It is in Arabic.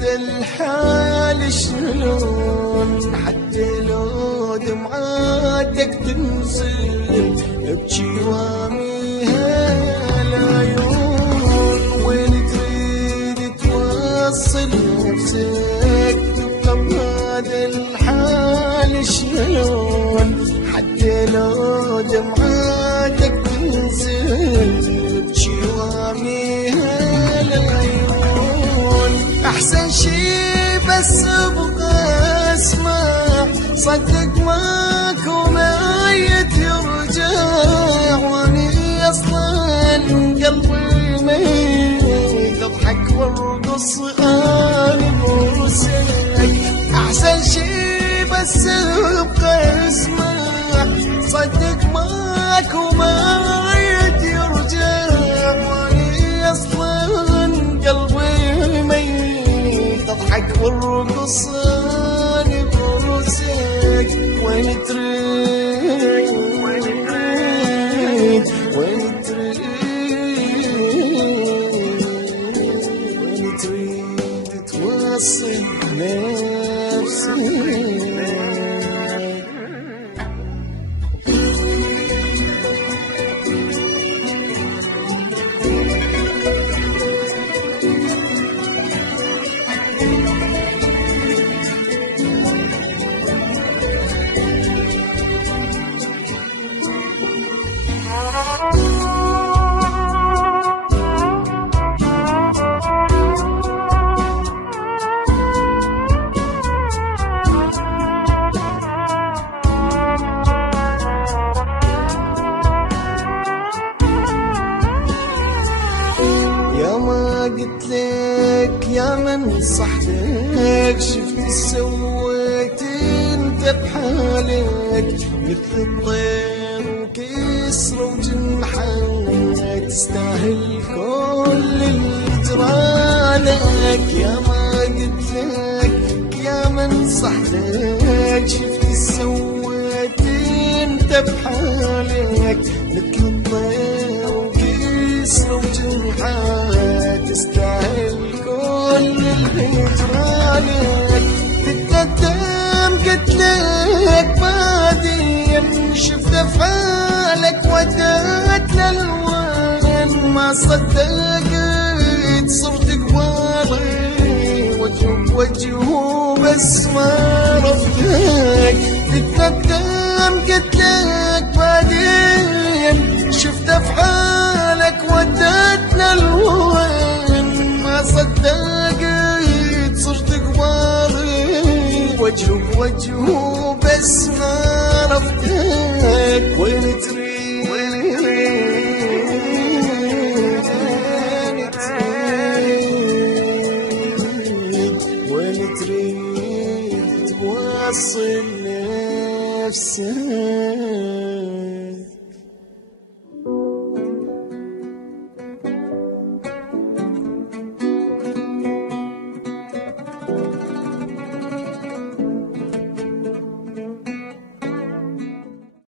هذا الحال شلون، حتى لو دمعاتك تنزل ابكي واميها العيون. وين تريد توصل نفسك تبقى بهذا الحال شلون، حتى لو دمعاتك تنزل ابكي واميها العيون. احسن شي بس ابقى اسمع، صدق ماكو ميت يرجع، واني اصلا قلبي ميت اضحك وارقص انا بوسك. احسن شي بس ابقى اسمع، صدق ماكو ميت يرجع، واني اصلا قلبي ميت اضحك وارقص انا بوسك. وين تريد وين تريد وين تريد توصل نفسك. يا ما قلت لك يا من نصحتك، شفت سويت انت بحالك، مثل الطير وكسر وجنحك، تستاهل كل الجرالك. يا ما قلت لك يا من نصحتك، شفت سويت انت بحالك، مثل الطير وكسر وجنحك، تستاهل كل الهجرانك. تتقدم قلت لك بعدين، شفت افعالك وديت للوين، ما صدقت صرت قبالي وجه بوجه بس ما رفضك. تتقدم قلت لك بعدين، شفت افعالك ودتنا الوين، ما صدقت صرت قبالي وجه بوجه بس ما رفضك. وين تريد وين تريد وين تريد توصل نفسك.